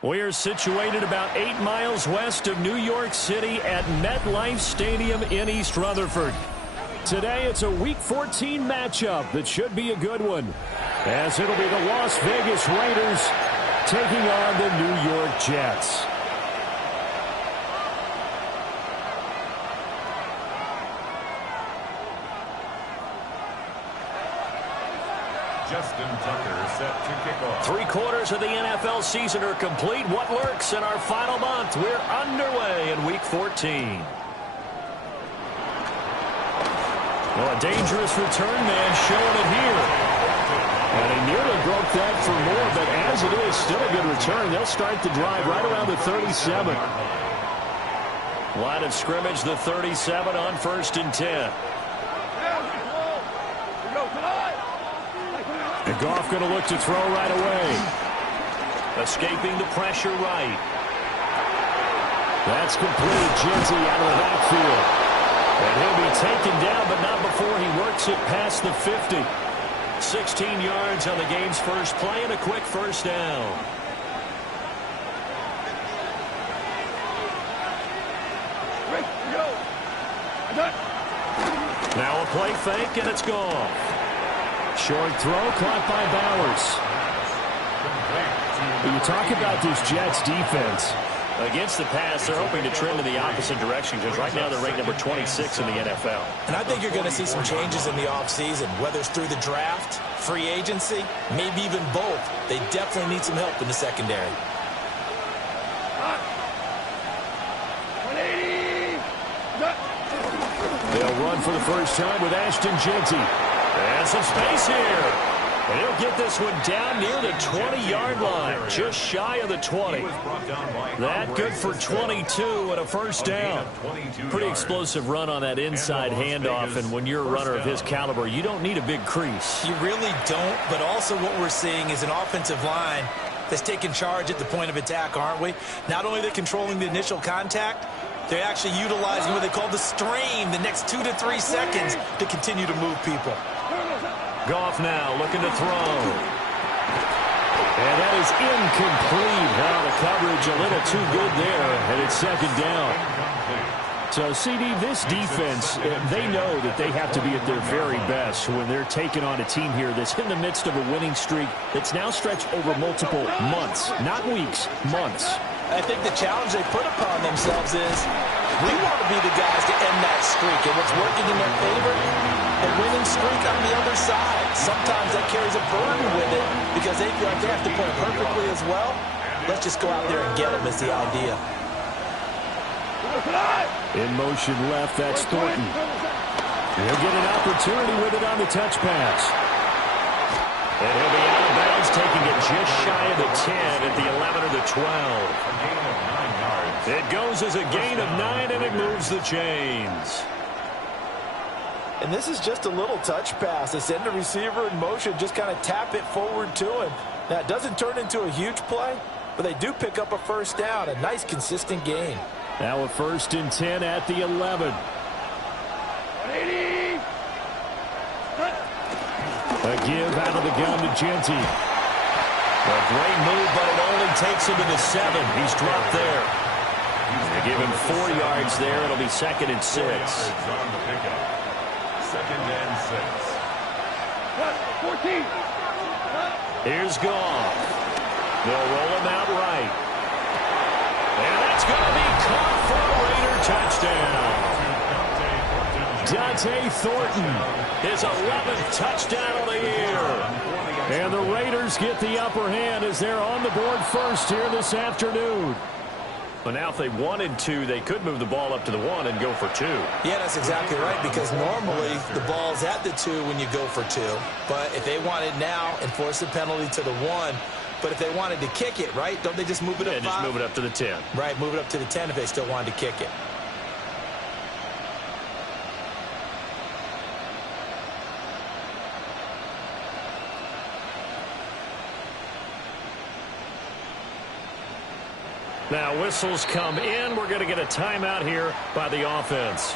We are situated about 8 miles west of New York City at MetLife Stadium in East Rutherford. Today, it's a Week 14 matchup that should be a good one, as it'll be the Las Vegas Raiders taking on the New York Jets. Justin Tucker set to kick off. 3/4 of the NFL season are complete. What lurks in our final month? We're underway in Week 14. Well, a dangerous return man showing it here. And he nearly broke that for more, but as it is, still a good return. They'll start the drive right around the 37. Line of scrimmage, the 37 on 1st and 10. And Goff going to look to throw right away. Escaping the pressure right. That's complete. Genty out of the backfield. And he'll be taken down, but not before he works it past the 50. 16 yards on the game's first play and a quick first down. Now a play fake, and it's gone. Short throw caught by Bowers. When you talk about this Jets defense, against the pass, they're hoping to trend in the opposite direction because right now they're ranked number 26 in the NFL. And I think you're going to see some changes in the offseason, whether it's through the draft, free agency, maybe even both. They definitely need some help in the secondary. They'll run for the first time with Ashton Jeanty. And some space here. And he'll get this one down near the 20-yard line, just shy of the 20. That good for 22 and a first down. Pretty explosive run on that inside handoff, and when you're a runner of his caliber, you don't need a big crease. You really don't, but also what we're seeing is an offensive line that's taking charge at the point of attack, aren't we? Not only are they controlling the initial contact, they're actually utilizing what they call the strain the next 2 to 3 seconds to continue to move people. Goff now looking to throw. And that is incomplete. Now the coverage a little too good there, and it's second down. So, CD, this defense, they know that they have to be at their very best when they're taking on a team here that's in the midst of a winning streak that's now stretched over multiple months, not weeks, months. I think the challenge they put upon themselves is we want to be the guys to end that streak, and what's working in their favor, a winning streak on the other side. Sometimes that carries a burden with it because they feel like they have to play perfectly as well. Let's just go out there and get them is the idea. In motion left, that's Thornton. He'll get an opportunity with it on the touch pass. And he'll be out of bounds, taking it just shy of the 10 at the 11 or the 12. It goes as a gain of 9, and it moves the chains. And this is just a little touch pass. They send the receiver in motion, just kind of tap it forward to him. Now, it doesn't turn into a huge play, but they do pick up a first down. A nice, consistent gain. Now a 1st and 10 at the 11. A give out of the gun to Jeanty. A great move, but it only takes him to the 7. He's dropped there. They give him 4 yards there. It'll be 2nd and 6. 2nd and 6. 14. Here's Goff. They'll roll him out right. And that's going to be caught for a Raider touchdown. Dante Thornton, his 11th touchdown of the year. And the Raiders get the upper hand as they're on the board first here this afternoon. But now if they wanted to, they could move the ball up to the 1 and go for 2. Yeah, that's exactly right, because normally the ball's at the 2 when you go for 2. But if they want it now and force the penalty to the 1, but if they wanted to kick it, right, don't they just move it up 5? Just move it up to the 10. Right, move it up to the 10 if they still wanted to kick it. Now whistles come in. We're going to get a timeout here by the offense.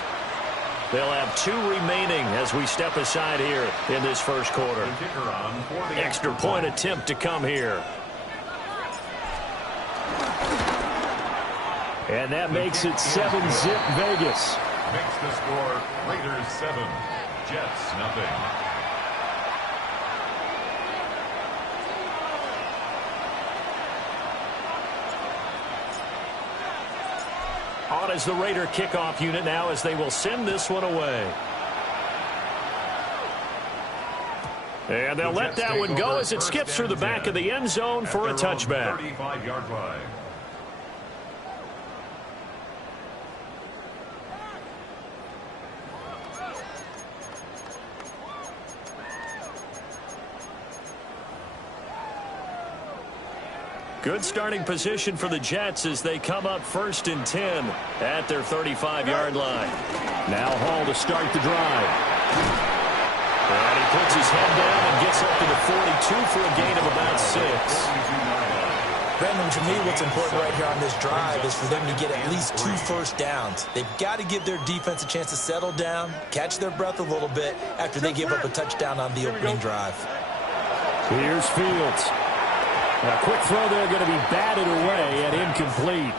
They'll have 2 remaining as we step aside here in this first quarter. Extra point attempt to come here. And that makes it 7-zip Vegas. Makes the score Raiders 7, Jets nothing. On as the Raider kickoff unit now as they will send this one away. And they'll let that one go as it skips through the back of the end zone for a touchback. 35-yard line. Good starting position for the Jets as they come up 1st and 10 at their 35-yard line. Now Hall to start the drive. And he puts his head down and gets up to the 42 for a gain of about 6. Brandon, to me, what's important right here on this drive is for them to get at least 2 first downs. They've got to give their defense a chance to settle down, catch their breath a little bit after they give up a touchdown on the opening drive. Here's Fields. A quick throw there going to be batted away and incomplete.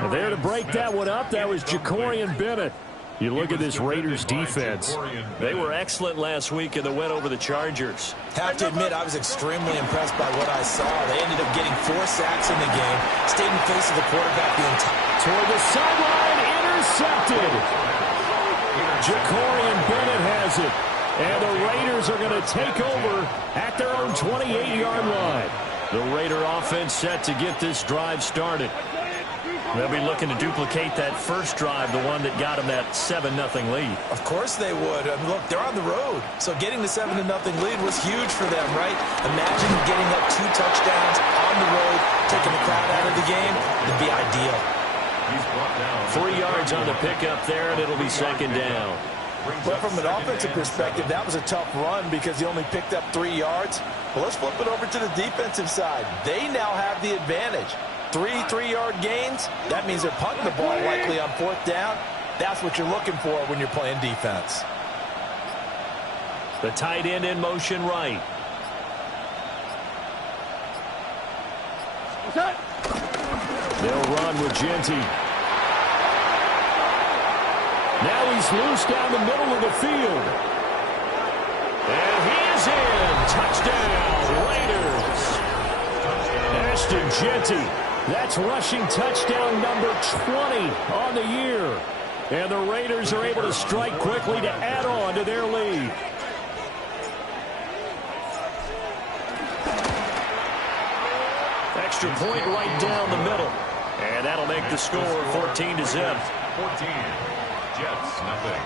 And there to break that one up, that was Jacorian Bennett. You look at this Raiders defense. They were excellent last week in the win over the Chargers. Have to admit, I was extremely impressed by what I saw. They ended up getting 4 sacks in the game, stayed in face of the quarterback the entire toward the sideline, intercepted. Jacorian Bennett has it. And the Raiders are going to take over at their own 28-yard line. The Raider offense set to get this drive started. They'll be looking to duplicate that first drive, the one that got them that 7-0 lead. Of course they would. I mean, look, they're on the road. So getting the 7-0 lead was huge for them, right? Imagine getting up 2 touchdowns on the road, taking the crowd out of the game. It'd be ideal. 3 yards on the pickup there, and it'll be second down. But from an offensive perspective, that was a tough run because he only picked up 3 yards. Well, let's flip it over to the defensive side. They now have the advantage. 3 3-yard gains. That means they're punting the ball likely on 4th down. That's what you're looking for when you're playing defense. The tight end in motion right. They'll run with Genty. Now he's loose down the middle of the field. And he is in. Touchdown, Raiders. Ashton Genty. That's rushing touchdown number 20 on the year. And the Raiders are able to strike quickly to add on to their lead. Extra point right down the middle. And that'll make the score 14-0. 14. Jets, nothing.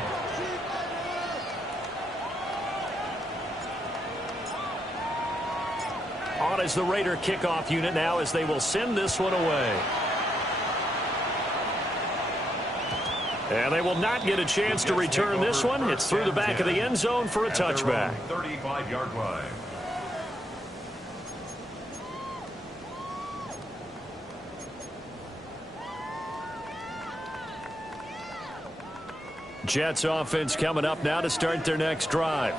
On as the Raider kickoff unit now as they will send this one away. And they will not get a chance to return this one. It's through the back of the end zone for a touchback. 35-yard line. Jets offense coming up now to start their next drive.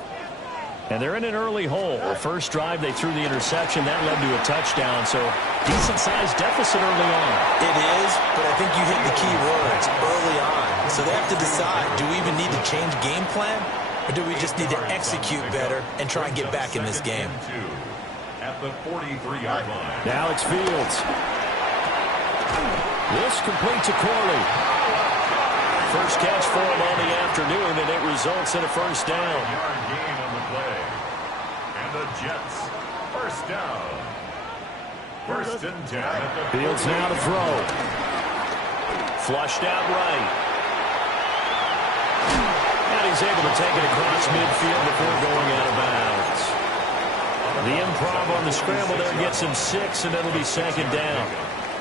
And they're in an early hole. The first drive, they threw the interception. That led to a touchdown, so decent-sized deficit early on. It is, but I think you hit the key words, early on. So they have to decide, do we even need to change game plan, or do we just need to execute better and try and get back in this game? At the 43-yard line. Now it's Fields. This complete to Corley. First catch for him on the afternoon, and it results in a first down. Yard gain on the play. And the Jets, first down. First and 10 at the Fields now to throw. Flushed out right. And he's able to take it across midfield before going out of bounds. The improv on the scramble there gets him 6, and it'll be second down.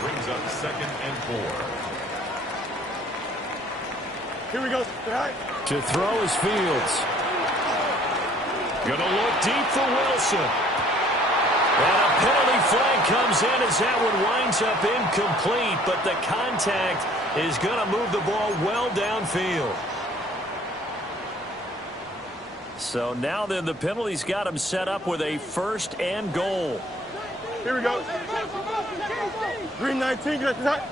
Brings up 2nd and 4. Here we go. To throw is Fields. Gonna look deep for Wilson. And a penalty flag comes in as that one winds up incomplete, but the contact is gonna move the ball well downfield. So now then the penalty's got him set up with a 1st and goal. Here we go. Green 19, get that.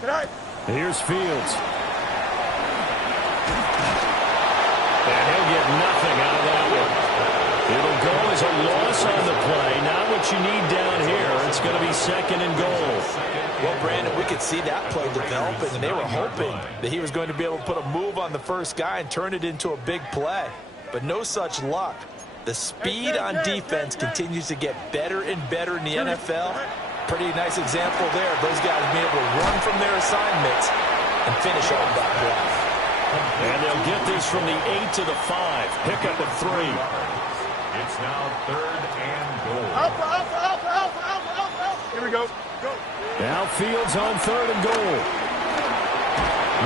Tonight. Here's Fields. And he'll get nothing out of that one. It'll go as a loss on the play. Not what you need down here. It's going to be 2nd and goal. Well, Brandon, we could see that play developing, and they were hoping that he was going to be able to put a move on the first guy and turn it into a big play. But no such luck. The speed on defense continues to get better and better in the NFL. Pretty nice example there of those guys being able to run from their assignments and finish off that play. And they'll get this from the 8 to the 5. Pick up at 3. It's now 3rd and goal. Alpha. Here we go. Go. Now Fields on 3rd and goal.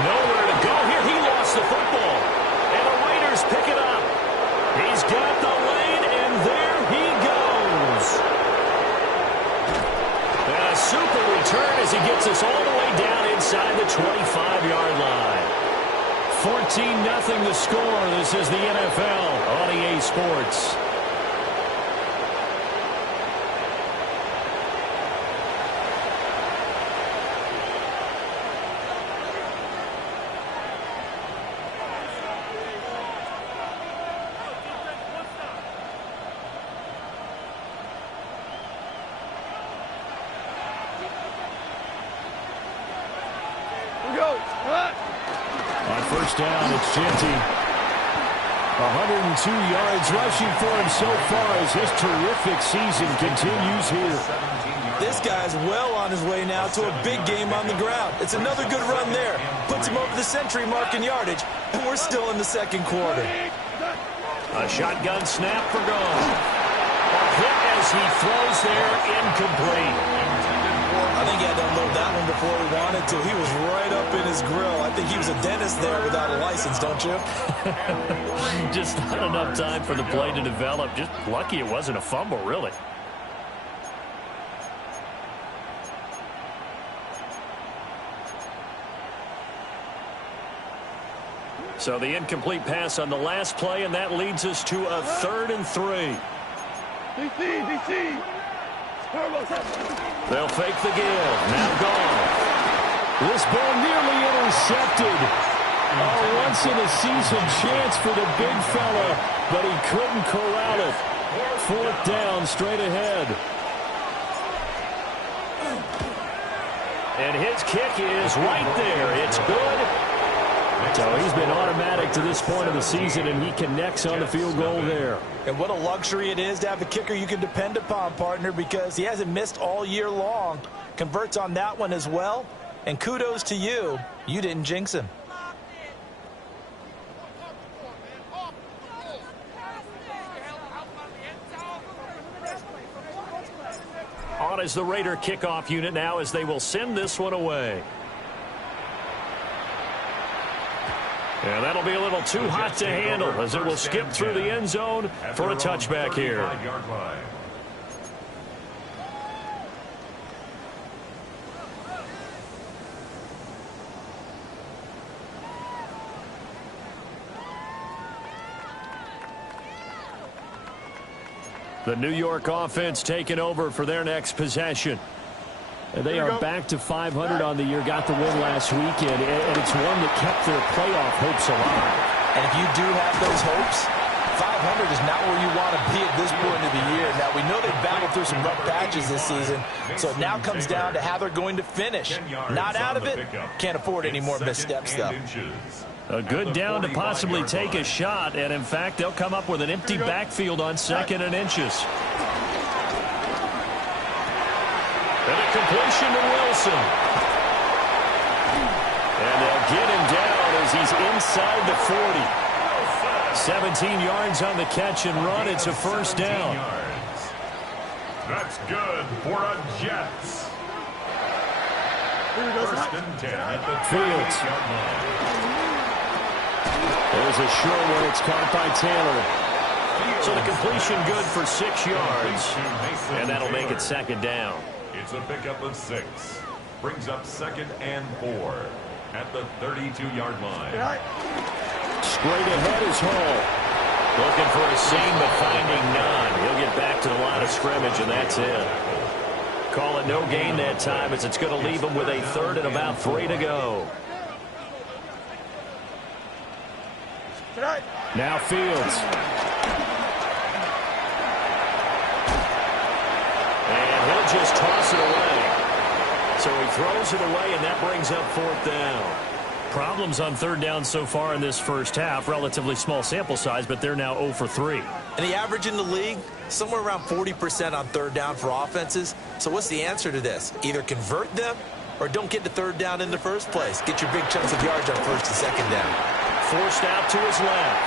Nowhere to go here. He lost the football. And the Raiders pick it up. He's got the lane, and there he goes. And a super return as he gets us all the way down inside the 25-yard line. 14-0 the score. This is the NFL on EA Sports. On first down, it's Genty. 102 yards rushing for him so far as his terrific season continues here. 17-yard This guy's well on his way now to a big game on the ground. It's another good run there. Puts him over the century mark in yardage, and we're still in the second quarter. A shotgun snap for gone. A hit as he throws there, incomplete. I think he had to unload that one before he wanted to. He was right up in his grill. I think he was a dentist there without a license, don't you? Just not enough time for the play to develop. Just lucky it wasn't a fumble, really. So the incomplete pass on the last play, and that leads us to a 3rd and 3. DC. They'll fake the give. Now gone. This ball nearly intercepted. A once-in-a-season chance for the big fella, but he couldn't corral it. 4th down, straight ahead. And his kick is right there. It's good. So he's been automatic to this point of the season, and he connects on the field goal there. And what a luxury it is to have a kicker you can depend upon, partner, because he hasn't missed all year long. Converts on that one as well. And kudos to you. You didn't jinx him. On is the Raider kickoff unit now as they will send this one away. And that'll be a little too hot to handle as it will skip through the end zone for a touchback here. The New York offense taking over for their next possession. And they are back to 500 on the year, got the win last weekend, and it's one that kept their playoff hopes alive. And if you do have those hopes, 500 is not where you want to be at this point of the year. Now, we know they've battled through some rough patches this season, so it now comes down to how they're going to finish. Not out of it. Can't afford any more missteps, though. A good down to possibly take a shot, and in fact, they'll come up with an empty backfield on 2nd and inches. And a completion to Wilson. And they'll get him down as he's inside the 40. 17 yards on the catch and run. It's a 1st down. That's good for a Jets. 1st and 10 at the Fields. There's a short one. It's caught by Taylor. So the completion good for 6 yards. And that'll make it 2nd down. It's a pickup of 6. Brings up 2nd and 4 at the 32-yard line. Straight ahead is Hall. Looking for a seam, but finding none. He'll get back to the line of scrimmage, and that's it. Call it no gain that time, as it's going to leave him with a 3rd and about 3 to go. Now Fields. And he'll just toss it away. So he throws it away, and that brings up 4th down. Problems on 3rd down so far in this first half. Relatively small sample size, but they're now 0 for 3. And the average in the league, somewhere around 40% on 3rd down for offenses. So what's the answer to this? Either convert them or don't get to 3rd down in the first place. Get your big chunks of yards on 1st and 2nd down. Forced out to his left.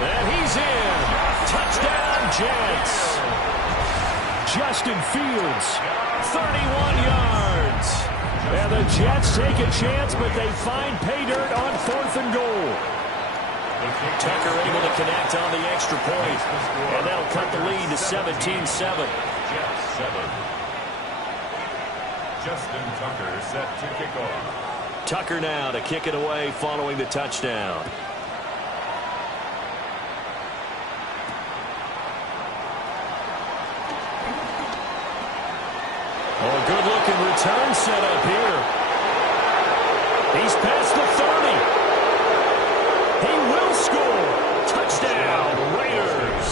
And he's in. Touchdown, Jets. Justin Fields, 31 yards. And the Jets take a chance, but they find pay dirt on 4th and goal. Tucker able to connect on the extra point. And that'll cut the lead to 17-7. Jets 7. Justin Tucker set to kick off. Tucker now to kick it away following the touchdown. Oh, a good-looking return set up here. He's past the 30. He will score. Touchdown, Raiders.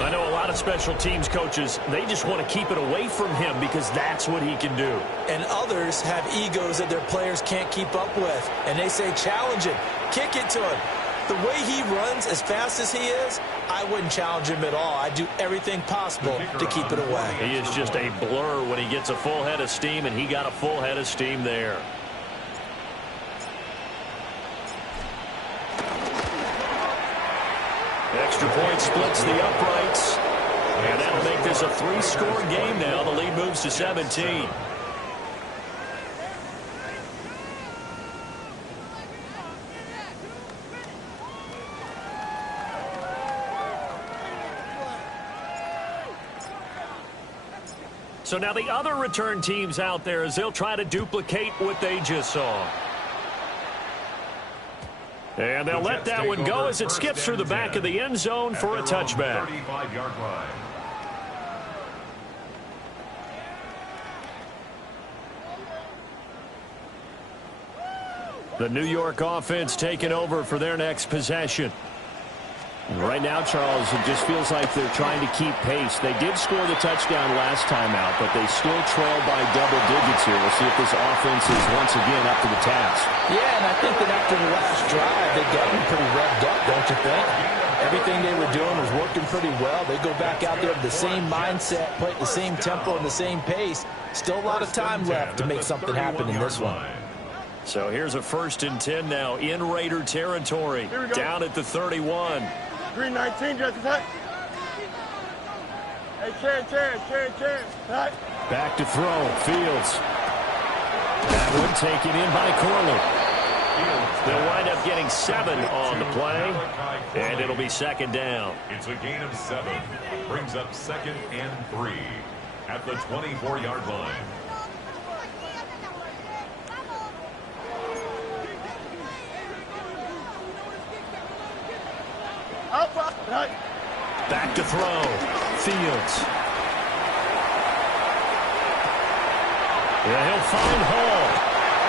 I know a lot of special teams coaches, they just want to keep it away from him because that's what he can do. And others have egos that their players can't keep up with. And they say, challenge it. Kick it to him. With the way he runs as fast as he is, I wouldn't challenge him at all. I'd do everything possible to keep it away. He is just a blur when he gets a full head of steam, and he got a full head of steam there. Extra point splits the uprights. And that'll make this a 3-score game now. The lead moves to 17. So now the other return teams out there as they'll try to duplicate what they just saw. And they'll let that one go as it skips through the back of the end zone for a touchback. 35-yard line. The New York offense taking over for their next possession. And right now, Charles, it just feels like they're trying to keep pace. They did score the touchdown last time out, but they still trail by double digits here. We'll see if this offense is once again up to the task. Yeah, and I think that after the last drive, they got them pretty revved up, don't you think? Everything they were doing was working pretty well. They go back out there with the same mindset, play at the same tempo and the same pace. Still a lot of time left to make something happen in this one. So here's a 1st and 10 now in Raider territory. Down at the 31. 319, just attack. Hey, Chad. Back to throw. Fields. That one taken in by Corley. They'll wind up getting 7 on the play, and it'll be 2nd down. It's a gain of 7. Brings up 2nd and 3 at the 24-yard line. Back to throw. Fields. Yeah, he'll find Hall.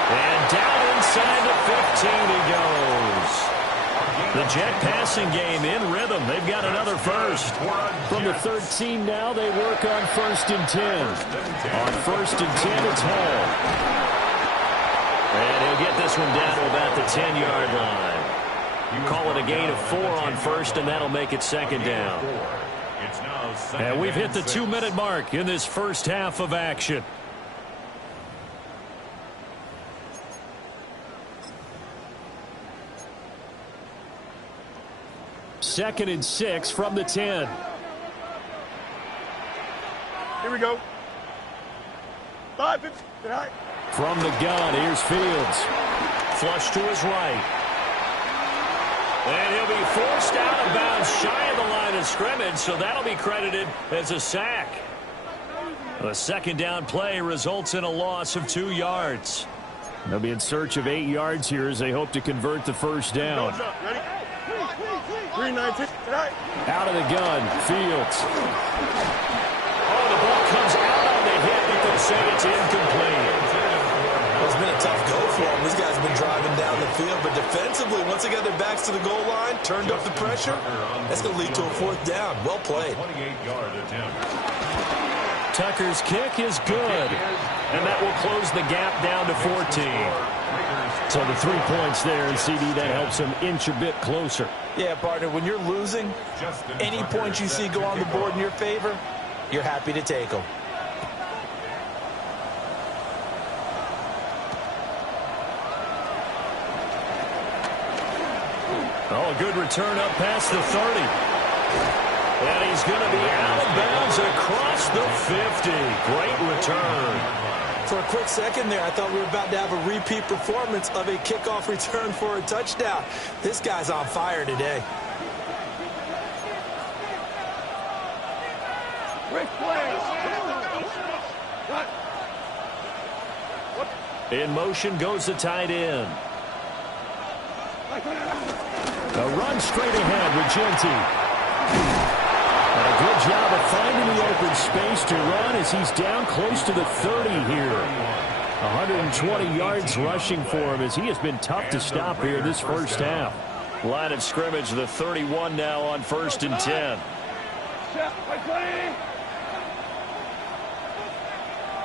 And down inside the 15 he goes. The Jet passing game in rhythm. They've got another first. From the 13 now, they work on 1st and 10. On 1st and 10, it's Hall. And he'll get this one down to about the 10-yard line. You call it a gain of 4 on 1st, and that'll make it 2nd down. And we've hit the 2-minute mark in this first half of action. Second and 6 from the 10. Here we go. 5, 50. From the gun, here's Fields. Flush to his right. And he'll be forced out of bounds shy of the line of scrimmage, so that'll be credited as a sack. The 2nd down play results in a loss of 2 yards. They'll be in search of 8 yards here as they hope to convert the 1st down. Ready? 319. Out of the gun, Fields. Oh, the ball comes out on the hit, but they'll say it's incomplete. It's been a tough go for them. These guys have been driving down the field, but defensively, once they got their backs to the goal line, turned up the pressure, that's going to lead to a 4th down. Well played. 28-yard attempt. Tucker's kick is good, and that will close the gap down to 14. So the 3 points there, and CD, that helps them inch a bit closer. Yeah, partner, when you're losing, any points you see go on the board in your favor, you're happy to take them. Oh, a good return up past the 30. And he's going to be out of bounds across the 50. Great return. For a quick second there, I thought we were about to have a repeat performance of a kickoff return for a touchdown. This guy's on fire today. In motion goes the tight end. A run straight ahead with Genty. And a good job of finding the open space to run as he's down close to the 30 here. 120 yards rushing for him as he has been tough to stop here this first half. Line of scrimmage, the 31 now on 1st and 10.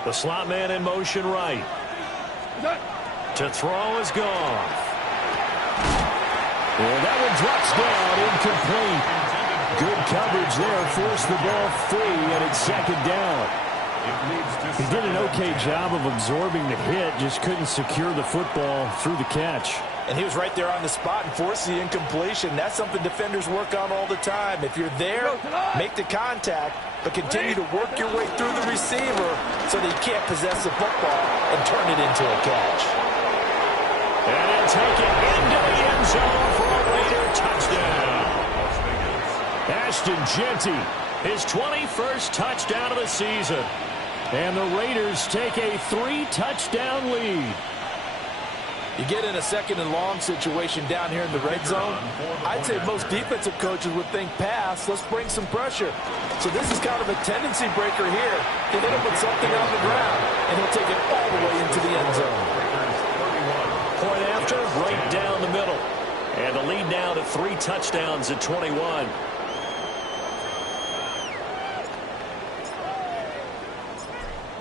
The slot man in motion right. To throw is Goff. And that one drops down, incomplete. Good coverage there, forced the ball free, and it's second down. He did an okay job of absorbing the hit, just couldn't secure the football through the catch. And he was right there on the spot and forced the incompletion. That's something defenders work on all the time. If you're there, make the contact, but continue to work your way through the receiver so that he can't possess the football and turn it into a catch. And he'll take it into the end zone for a Raider touchdown. Ashton Jeanty, his 21st touchdown of the season. And the Raiders take a 3-touchdown lead. You get in a second and long situation down here in the red zone, I'd say most defensive coaches would think pass, let's bring some pressure. So this is kind of a tendency breaker here. You hit him with something on the ground, and he'll take it all the way into the end zone. Point after, right down the middle. And the lead now to 3 touchdowns at 21.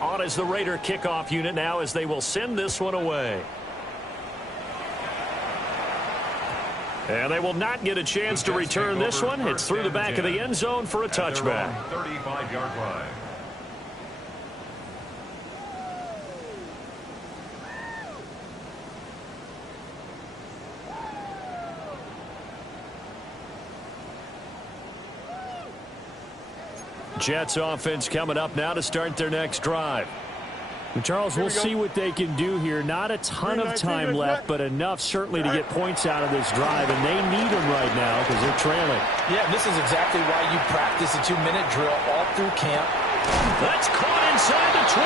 On is the Raider kickoff unit now as they will send this one away. And they will not get a chance to return this one. It's through the back of the end zone for a touchback. 35-yard line. Jets offense coming up now to start their next drive. And Charles, we'll see what they can do here. Not a ton of time left, but enough certainly to get points out of this drive, and they need them right now because they're trailing. Yeah, this is exactly why you practice a 2-minute drill all through camp. That's caught inside the 20.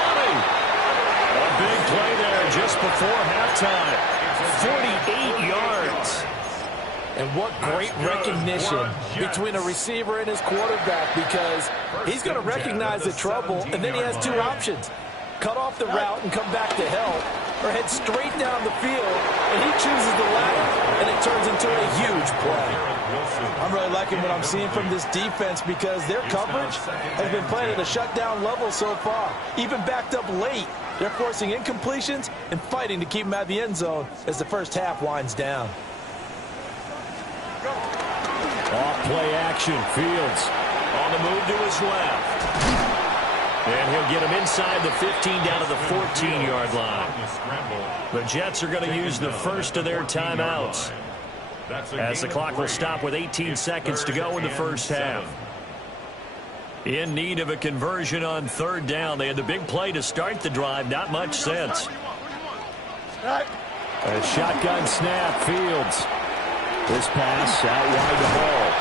A big play there just before halftime. 48 yards. And what great recognition between a receiver and his quarterback, because he's going to recognize the trouble, and then he has 2 options. Cut off the route and come back to help, or head straight down the field, and he chooses the latter, and it turns into a huge play. I'm really liking what I'm seeing from this defense because their coverage has been playing at a shutdown level so far, even backed up late. They're forcing incompletions and fighting to keep them out of the end zone as the first half winds down. Off play action. Fields on the move to his left. And he'll get him inside the 15 down to the 14-yard line. The Jets are going to use the first of their timeouts as the clock will stop with 18 seconds to go in the first half. In need of a conversion on third down. They had the big play to start the drive. Not much sense. A shotgun snap. Fields. This pass out wide to Hall.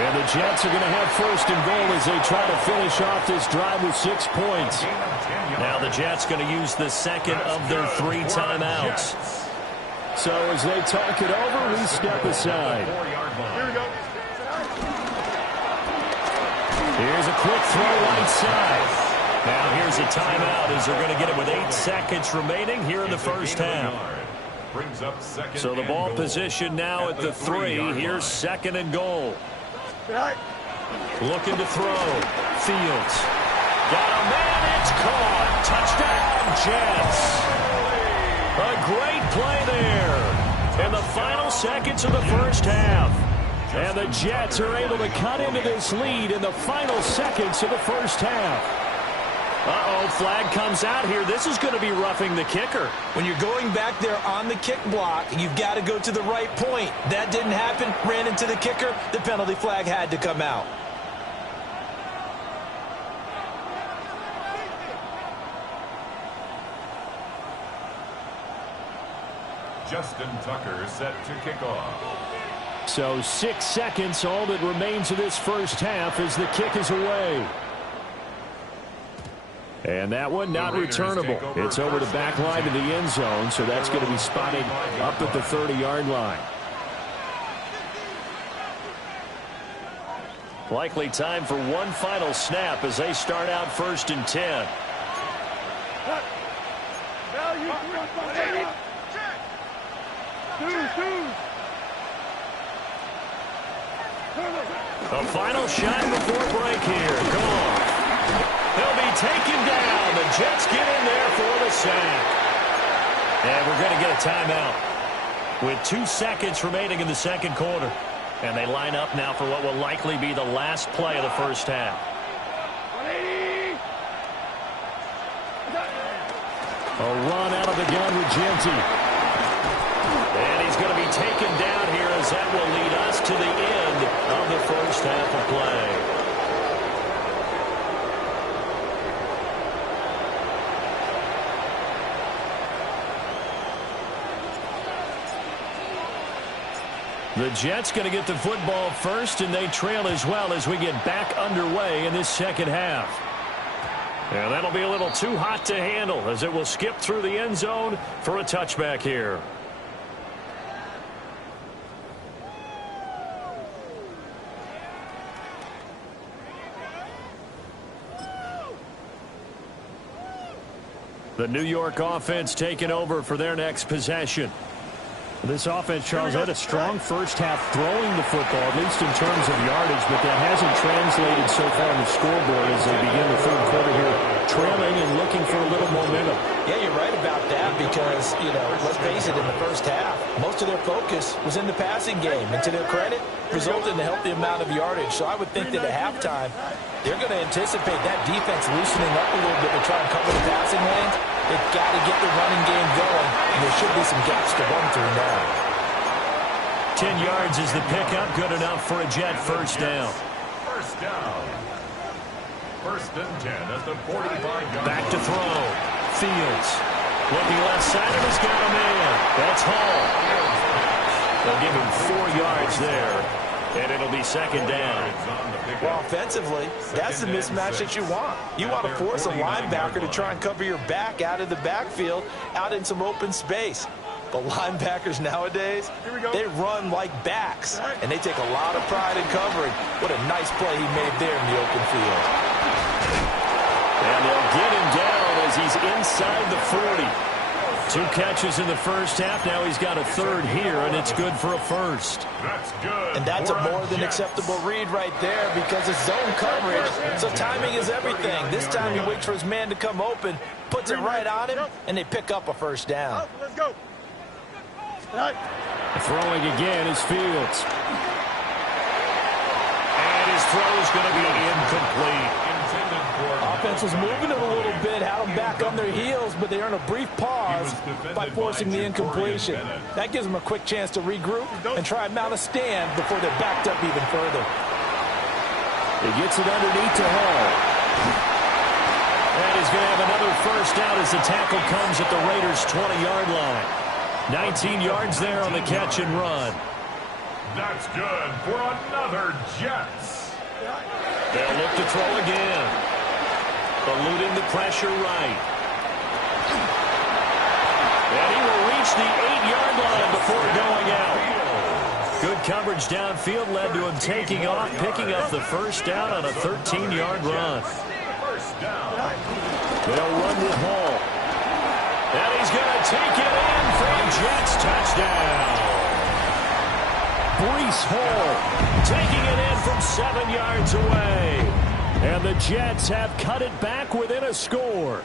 And the Jets are going to have first and goal as they try to finish off this drive with 6 points. Now the Jets going to use the second of their 3 timeouts. So as they talk it over, we step aside. Here we go. Here's a quick throw right side. Now here's a timeout as they're going to get it with 8 seconds remaining here in the first half. So the ball position now at the 3. Here's second and goal. Looking to throw. Fields. Got a man. It's caught. Touchdown, Jets. A great play there. In the final seconds of the first half. And the Jets are able to cut into this lead in the final seconds of the first half. Uh-oh, flag comes out here. This is going to be roughing the kicker. When you're going back there on the kick block, you've got to go to the right point. That didn't happen. Ran into the kicker. The penalty flag had to come out. Justin Tucker set to kick off. So 6 seconds, all that remains of this first half as the kick is away. And that one not returnable. It's over the back line of the end zone, so that's going to be spotted up at the 30-yard line. Likely time for one final snap as they start out first and 10. The final shot before break here. Gone. They'll be taken down. The Jets get in there for the sack. And we're going to get a timeout. with 2 seconds remaining in the second quarter. And they line up now for what will likely be the last play of the first half. A run out of the gun with Genty. And he's going to be taken down here as that will lead us to the end of the first half of play. The Jets going to get the football first, and they trail as well as we get back underway in this second half. And that'll be a little too hot to handle as it will skip through the end zone for a touchback here. The New York offense taking over for their next possession. This offense, Charles, had a strong first half throwing the football, at least in terms of yardage, but that hasn't translated so far on the scoreboard as they begin the third quarter here, trailing and looking for a little momentum. Yeah, you're right about that because, let's face it, in the first half, most of their focus was in the passing game. And to their credit, resulted in a healthy amount of yardage. So I would think that at halftime, they're going to anticipate that defense loosening up a little bit to try and cover the passing lanes. They've got to get the running game going, and there should be some gaps to run through now. 10 yards is the pickup, good enough for a Jet first down. First down. First and 10 at the 45-yard Back to throw. Fields. Looking left side of his got a man. That's Hall. They'll give him 4 yards there, and it'll be second down. Well, offensively, that's the mismatch that you want. You want to force a linebacker to try and cover your back out of the backfield, out in some open space. But linebackers nowadays, they run like backs, and they take a lot of pride in covering. What a nice play he made there in the open field. And they'll get him down as he's inside the 40. 2 catches in the first half. Now he's got a third here, and it's good for a first. That's good. And that's a more than acceptable read right there because it's zone coverage, so timing is everything. This time he waits for his man to come open, puts it right on him, and they pick up a first down. Let's go. Throwing again is Fields. And his throw is going to be incomplete. Offense was moving it a little bit, had them back on their heels, but they earn a brief pause by forcing the incompletion. That gives them a quick chance to regroup and try and mount a stand before they're backed up even further. He gets it underneath to Hall. And he's going to have another first down as the tackle comes at the Raiders' 20-yard line. 19 yards there on the catch and run. That's good for another Jets. They'll look to throw again. Eluding the pressure right. And he will reach the 8-yard line before going out. Good coverage downfield led to him taking off, picking up the first down on a 13-yard run. First down. They'll run with Hall. And he's going to take it in for a Jets touchdown. Breece Hall taking it in from 7 yards away. And the Jets have cut it back within a score.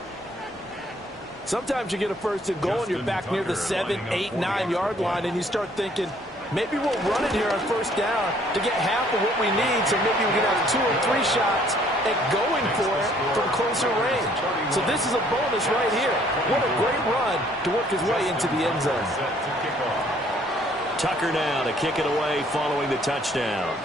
Sometimes you get a first and goal and you're back near the 7, 8, 9-yard line, and you start thinking, maybe we'll run it here on first down to get half of what we need, so maybe we can have 2 or 3 shots at going for it from closer range. So this is a bonus right here. What a great run to work his way into the end zone. Tucker now to kick it away following the touchdown.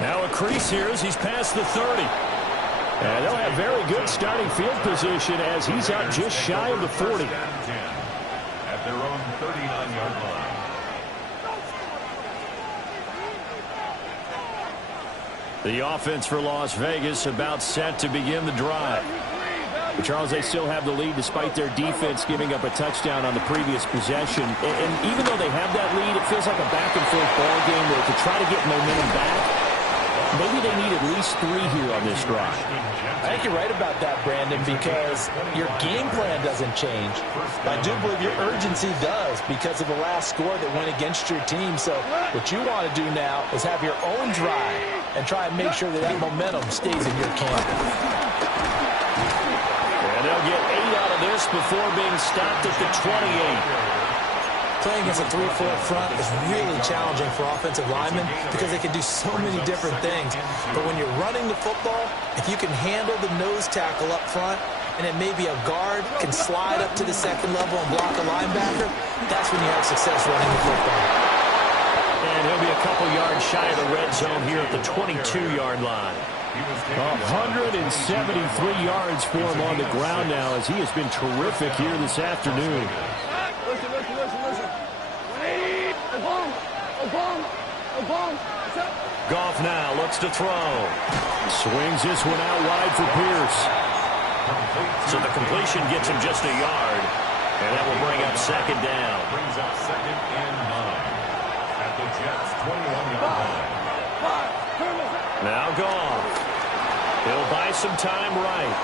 Now a crease here as he's past the 30. And they'll have very good starting field position as he's out just shy of the 40. At their own 39-yard line. The offense for Las Vegas about set to begin the drive. But Charles, they still have the lead despite their defense giving up a touchdown on the previous possession. And even though they have that lead, it feels like a back-and-forth ball game where to try to get momentum back, maybe they need at least 3 here on this drive. I think you're right about that, Brandon, because your game plan doesn't change. I do believe your urgency does because of the last score that went against your team. So what you want to do now is have your own drive and try and make sure that that momentum stays in your camp. just before being stopped at the 28. Playing against a 3-4 front is really challenging for offensive linemen because they can do so many different things. But when you're running the football, if you can handle the nose tackle up front, and then maybe a guard can slide up to the second level and block a linebacker, that's when you have success running the football. And he'll be a couple yards shy of the red zone here at the 22-yard line. 173 yards for him on the ground now as he has been terrific here this afternoon. Goff now looks to throw. Swings this one out wide for Pierce. So the completion gets him just a yard. And that will bring up second down. Brings up second and 9 at the Jets' 21-yard line. Now Goff. He'll buy some time right.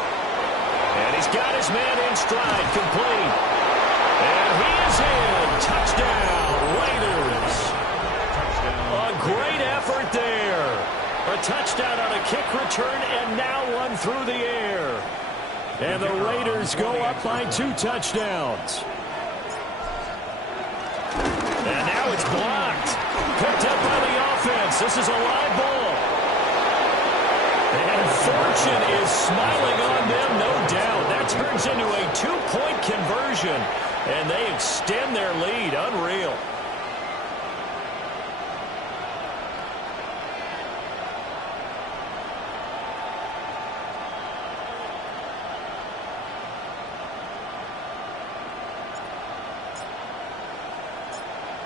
And he's got his man in stride, complete. And he is in. Touchdown, Raiders. A great effort there. A touchdown on a kick return and now one through the air. And the Raiders go up by 2 touchdowns. And now it's blocked. Picked up by the offense. This is a live ball. And fortune is smiling on them, no doubt. That turns into a 2-point conversion. And they extend their lead. Unreal.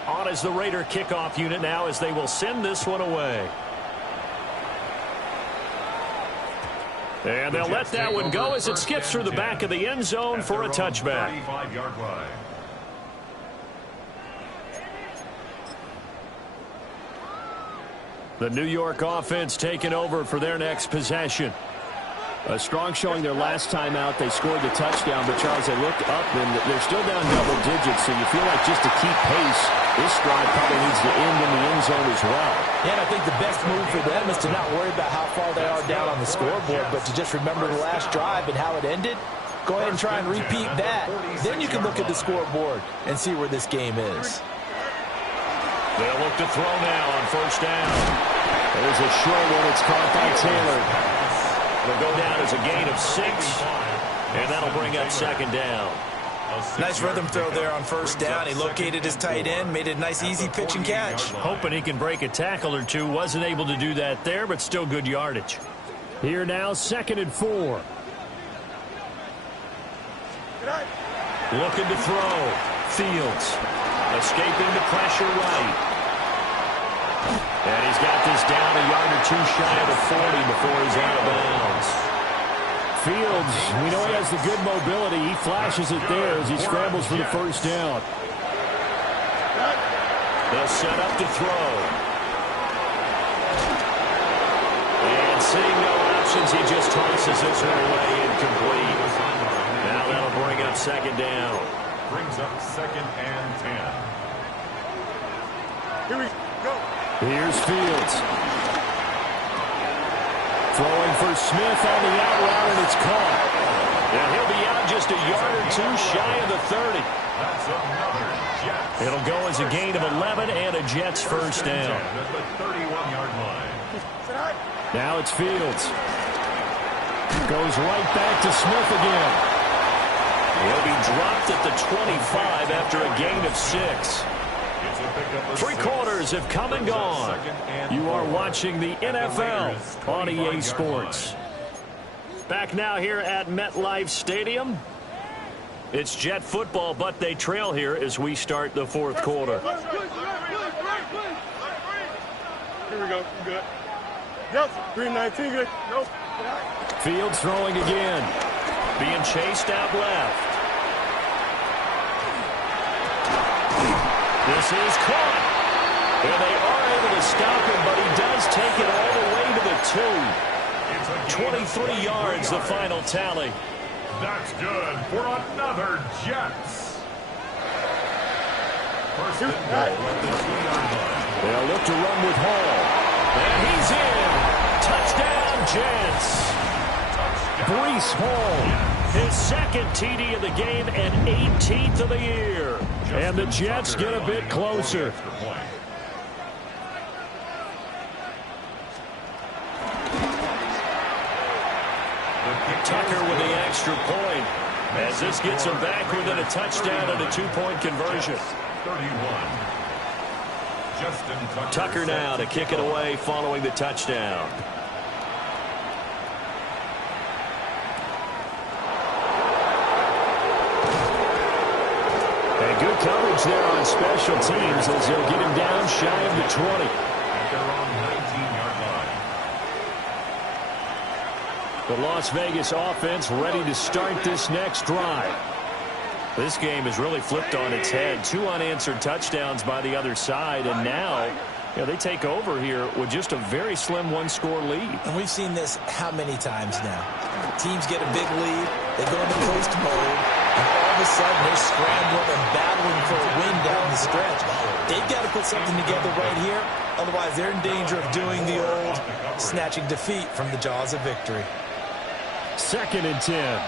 On is the Raider kickoff unit now as they will send this one away. And they'll let that one go as it skips through the back of the end zone for a touchback. 35-yard line. The New York offense taking over for their next possession. A strong showing their last time out. They scored the touchdown, but Charles, they looked up and they're still down double digits, so you feel like just to keep pace, this drive probably needs to end in the end zone as well. Yeah, and I think the best move for them is to not worry about how far they are down on the scoreboard, but to just remember the last drive and how it ended. Go ahead and try and repeat that. Then you can look at the scoreboard and see where this game is. They'll look to throw now on first down. There's a short one. It's caught by Taylor. It'll go down as a gain of 6, and that'll bring up second down. Nice rhythm throw there on first down. He located his tight end, made it a nice, easy pitch and catch. Hoping he can break a tackle or two. Wasn't able to do that there, but still good yardage. Here now, 2nd and 4. Looking to throw. Fields. Escaping the pressure right. And he's got this down a yard or 2 shy of the 40 before he's out of bounds. Fields, we know he has the good mobility. He flashes it there as he scrambles for the first down. They'll set up to throw. And seeing no options, he just tosses this one away incomplete. Now that'll bring up second down. Brings up 2nd and 10. Here we go. Here's Fields. Throwing for Smith on the out route, and it's caught. And he'll be out just a yard or 2 shy of the 30. That's another Jets. It'll go as a gain of 11 and a Jets first down. At the 31-yard line. Now it's Fields. Goes right back to Smith again. He'll be dropped at the 25 after a gain of 6. 3 quarters have come and gone. You are watching the NFL on EA Sports. Back now here at MetLife Stadium. It's Jet football, but they trail here as we start the 4th quarter. Here we go. Good. Yep. 319. Good. Nope. Fields throwing again. Being chased out left. This is caught. And they are able to stop him, but he does take it all the way to the 2. 23 yards, the final tally. That's good for another Jets. First and goal at the 2-yard line. They'll look to run with Hall. And he's in. Touchdown, Jets. Breece Hall His second TD of the game and 18th of the year. And the Jets get a bit closer. Tucker with the extra point, as this gets him back within a touchdown and a 2-point conversion. 31. Tucker now to kick it away following the touchdown. And good coverage there on special teams as they'll get him down shy of the 20. At their own 19-yard line. The Las Vegas offense ready to start this next drive. This game is really flipped on its head. 2 unanswered touchdowns by the other side, and now they take over here with just a very slim 1-score lead. And we've seen this how many times now? Teams get a big lead, they go into post mode, and all of a sudden they're scrambling and battling for a win down the stretch. They've got to put something together right here, otherwise they're in danger of doing the old snatching defeat from the jaws of victory. 2nd and 10.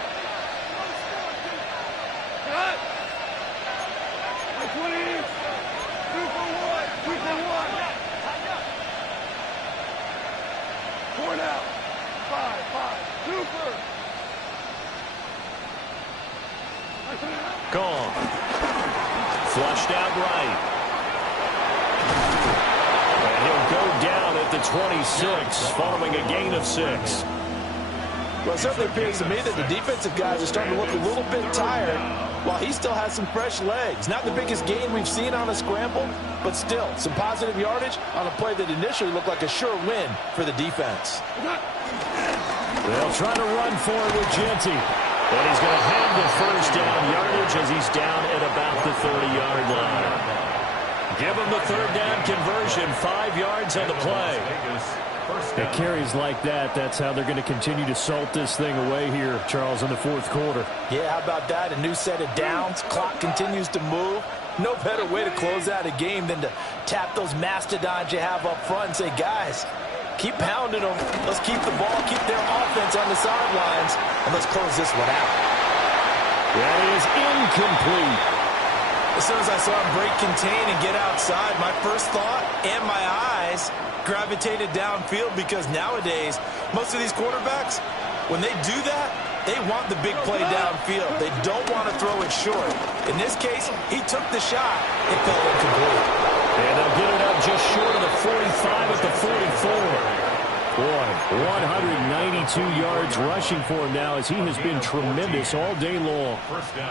Gone. Flushed out right. And he'll go down at the 26 following a gain of 6. Well, it certainly appears to me that the defensive guys are starting to look a little bit tired while he still has some fresh legs. Not the biggest gain we've seen on a scramble, but still some positive yardage on a play that initially looked like a sure win for the defense. They'll try to run for it with Genty. And he's going to have the first down yardage as he's down at about the 30-yard line. Give him the 3rd down conversion, 5 yards on the play. It carries like that. That's how they're going to continue to salt this thing away here, Charles, in the 4th quarter. Yeah, how about that? A new set of downs. Clock continues to move. No better way to close out a game than to tap those mastodons you have up front and say, guys, keep pounding them. Let's keep the ball, keep their offense on the sidelines, and let's close this one out. That is incomplete. As soon as I saw him break contain and get outside, my first thought and my eyes gravitated downfield, because nowadays, most of these quarterbacks, when they do that, they want the big play downfield. They don't want to throw it short. In this case, he took the shot. It fell incomplete. And they'll get it up just short of the 45 at the 44. Boy, 192 yards rushing for him now as he has been tremendous all day long.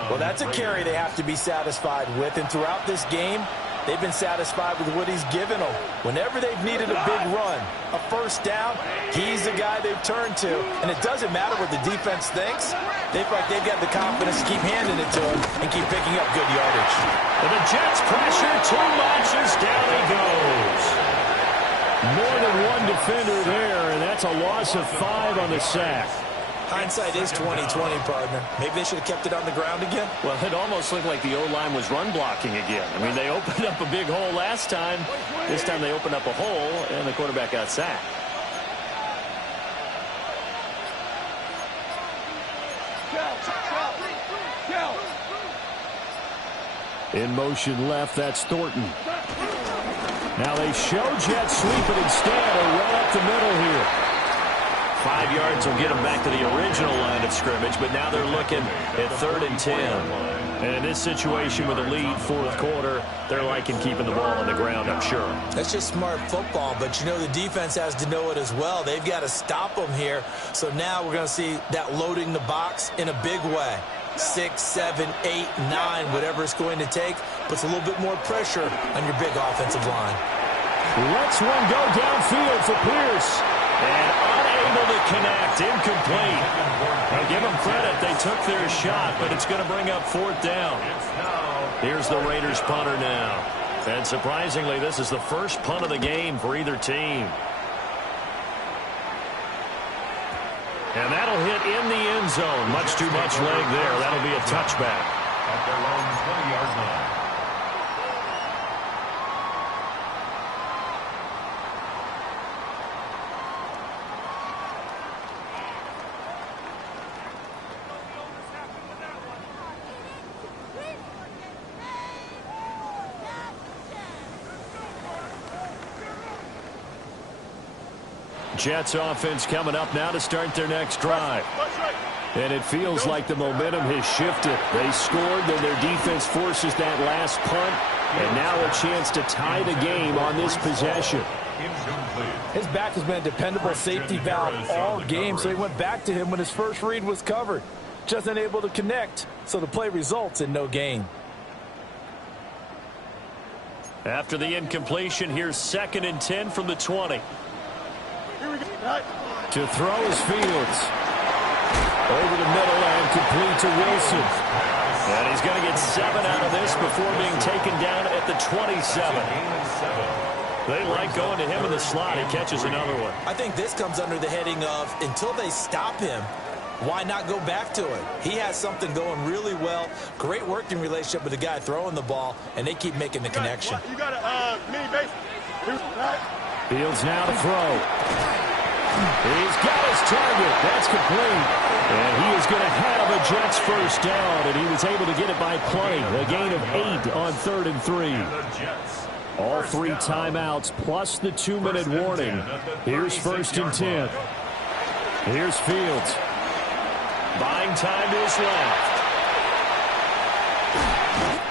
Well, that's a carry they have to be satisfied with. And throughout this game, they've been satisfied with what he's given them. Whenever they've needed a big run, a first down, he's the guy they've turned to. And it doesn't matter what the defense thinks. They feel like they've got the confidence to keep handing it to him and keep picking up good yardage. And the Jets pressure too much as down he goes. More than one defender there, and that's a loss of 5 on the sack. Hindsight is 20/20, partner. Maybe they should have kept it on the ground again. Well, it almost looked like the O-line was run blocking again. I mean, they opened up a big hole last time. This time they opened up a hole, and the quarterback got sacked. In motion left, that's Thornton. Now they show Jets sweep it instead. A run up the middle here. 5 yards will get them back to the original line of scrimmage, but now they're looking at 3rd and 10. And in this situation with a lead 4th quarter, they're liking keeping the ball on the ground, I'm sure. That's just smart football, but you know the defense has to know it as well. They've got to stop them here. So now we're going to see that loading the box in a big way. 6, 7, 8, 9, whatever it's going to take, puts a little bit more pressure on your big offensive line. Let's one go downfield for Pierce. And unable to connect, incomplete. Now give them credit, they took their shot, but it's going to bring up 4th down. Here's the Raiders punter now. And surprisingly, this is the first punt of the game for either team. And that'll hit in the end zone. Much too much leg there. That'll be a touchback. At their own 20-yard line. Jets offense coming up now to start their next drive. And it feels like the momentum has shifted. They scored, then their defense forces that last punt, and now a chance to tie the game on this possession. His back has been a dependable safety valve all game, so he went back to him when his first read was covered. Just unable to connect, so the play results in no gain. After the incompletion, here's 2nd and 10 from the 20. To throw is Fields. Over the middle and complete to Wilson. And he's going to get 7 out of this before being taken down at the 27. They like going to him in the slot. He catches another one. I think this comes under the heading of until they stop him, why not go back to him? He has something going really well. Great working relationship with the guy throwing the ball, and they keep making the connection. You got a mini base. Fields now to throw. He's got his target. That's complete. And he is going to have a Jets first down, and he was able to get it by plenty. A gain of 8 on 3rd and 3. All 3 timeouts plus the 2-minute warning. Here's 1st and 10. Here's Fields. Buying time to his left.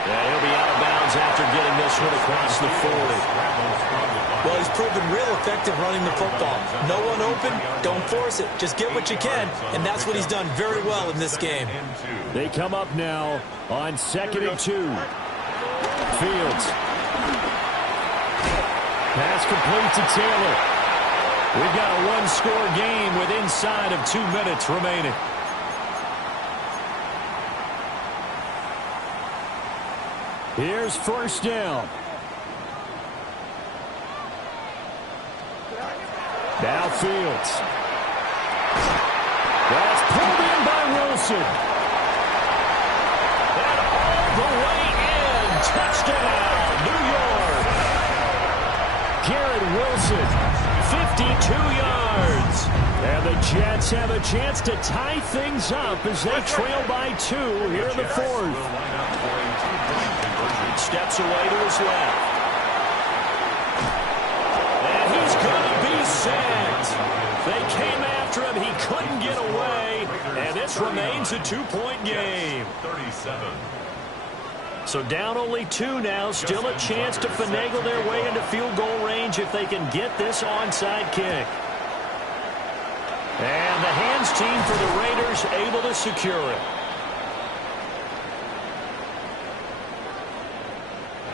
Yeah, he'll be out of bounds after getting this one across the 40. Well, he's proven real effective running the football. No one open, don't force it. Just get what you can, and that's what he's done very well in this game. They come up now on 2nd and 2. Fields. Pass complete to Taylor. We've got a one-score game with inside of 2 minutes remaining. Here's 1st down. Now Fields. That's pulled in by Wilson. And all the way in. Touchdown, New York. Garrett Wilson, 52 yards. And the Jets have a chance to tie things up as they trail by 2 here in the 4th. Steps away to his left. And he's going to be sacked. They came after him. He couldn't get away. And this remains a 2-point game. So down only 2 now. Still a chance to finagle their way into field goal range if they can get this onside kick. And the hands team for the Raiders able to secure it.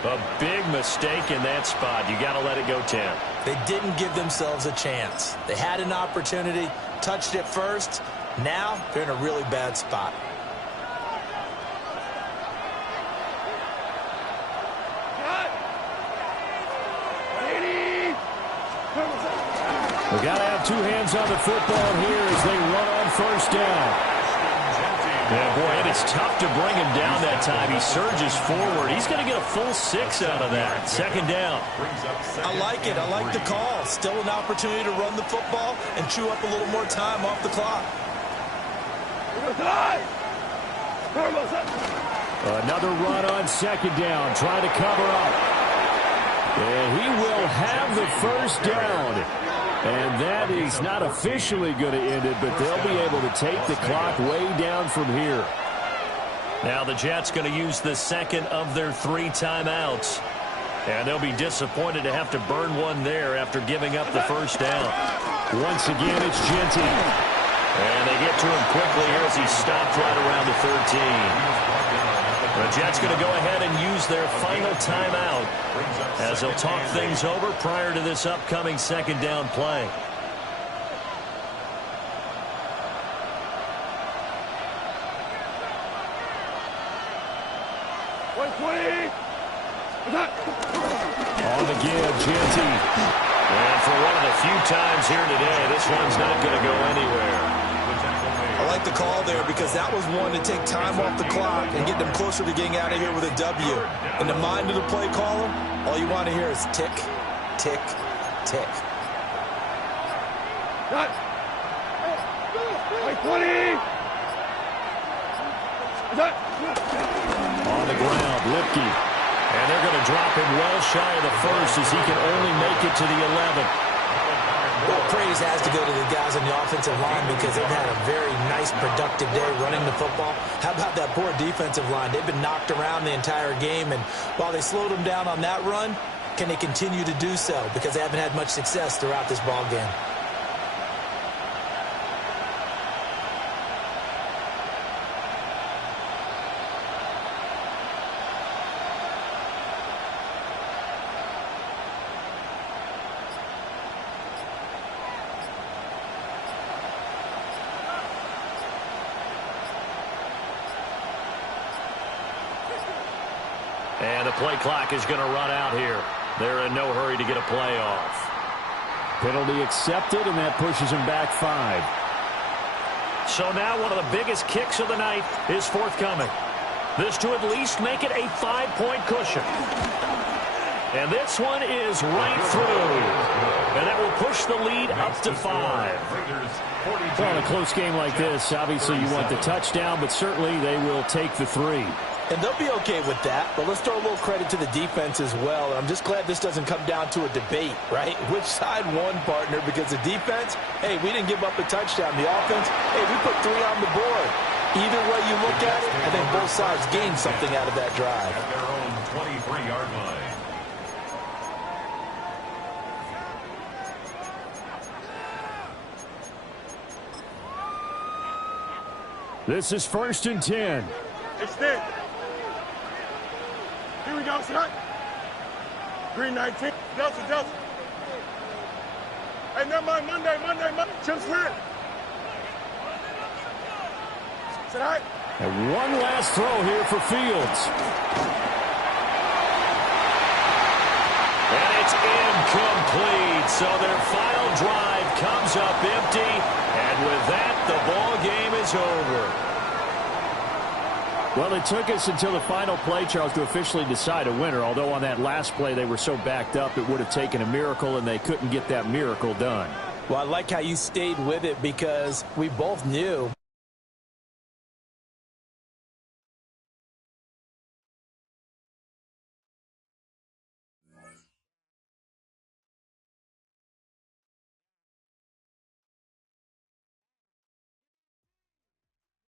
A big mistake in that spot. You got to let it go 10. They didn't give themselves a chance. They had an opportunity, touched it first. Now they're in a really bad spot. We've got to have 2 hands on the football here as they run on 1st down. Yeah, boy, and it's tough to bring him down that time. He surges forward. He's going to get a full 6 out of that. 2nd down. I like it. I like the call. Still an opportunity to run the football and chew up a little more time off the clock. Another run on 2nd down. Trying to cover up. And he will have the 1st down. And that is not officially going to end it, but they'll be able to take the clock way down from here. Now the Jets going to use the 2nd of their 3 timeouts. And they'll be disappointed to have to burn one there after giving up the 1st down. Once again, it's Genty. And they get to him quickly here as he stopped right around the 13. The Jets going to go ahead and use their final timeout as they'll talk things over prior to this upcoming 2nd down play. On the give, Genty. And for one of the few times here today, this one's not going to go anywhere. I like the call there because that was one to take time off the clock and get them closer to getting out of here with a W. In the mind of the play caller, all you want to hear is tick, tick, tick. Got 20. On the ground, Lipke. And they're going to drop him well shy of the 1st as he can only make it to the 11. Well, praise has to go to the guys on the offensive line because they've had a very nice, productive day running the football. How about that poor defensive line? They've been knocked around the entire game, and while they slowed them down on that run, can they continue to do so? Because they haven't had much success throughout this ball game. And the play clock is going to run out here. They're in no hurry to get a play off. Penalty accepted, and that pushes him back 5. So now one of the biggest kicks of the night is forthcoming. This to at least make it a 5-point cushion. And this one is right through. And that will push the lead up to 5. Well, in a close game like this, obviously you want the touchdown, but certainly they will take the 3. And they'll be okay with that, but let's throw a little credit to the defense as well. I'm just glad this doesn't come down to a debate, right? Which side won, partner? Because the defense, hey, we didn't give up a touchdown. The offense, hey, we put 3 on the board. Either way you look at it, I think both sides gained something out of that drive. At their own 23-yard line. This is 1st and 10. Extend. Here we go, Scott. Green 19. Delta. Hey, never mind. Monday. Chip Smith. Sit high. And one last throw here for Fields. And it's incomplete. So their final drive comes up empty. And with that, the ball game is over. Well, it took us until the final play, Charles, to officially decide a winner. Although on that last play they were so backed up, it would have taken a miracle, and they couldn't get that miracle done. Well, I like how you stayed with it because we both knew